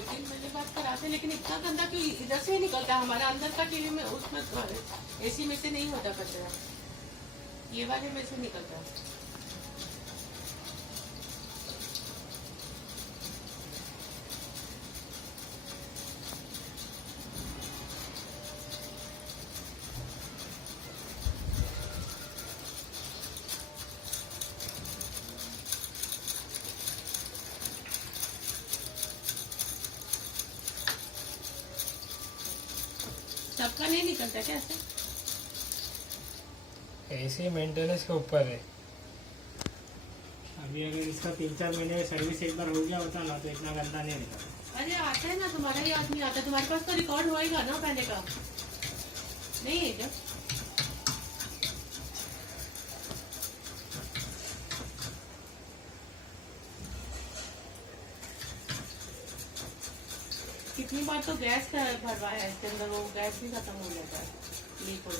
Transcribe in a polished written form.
2-3 महीने बाद कराते, लेकिन इतना गंदा क्यों इधर से ही निकलता है? हमारा अंदर का टीवी में उसमें एसी में से नहीं होता कचरा, ये वाले में से निकलता है। सबका नहीं निकलता क्या ऐसे? एसी मेंटेनेंस के ऊपर है। अभी अगर इसका 3-4 महीने सर्विस एक बार हो गया होता ना तो इतना गंदा नहीं होता। अरे आता है ना, तुम्हारा याद नहीं आता? तुम्हारे पास तो रिकॉर्ड होएगा ना पहले का, नहीं है क्या? कितनी बार तो गैस भरवाया है इसके अंदर, वो गैस भी खत्म हो जाता है, लीक हो जाता है।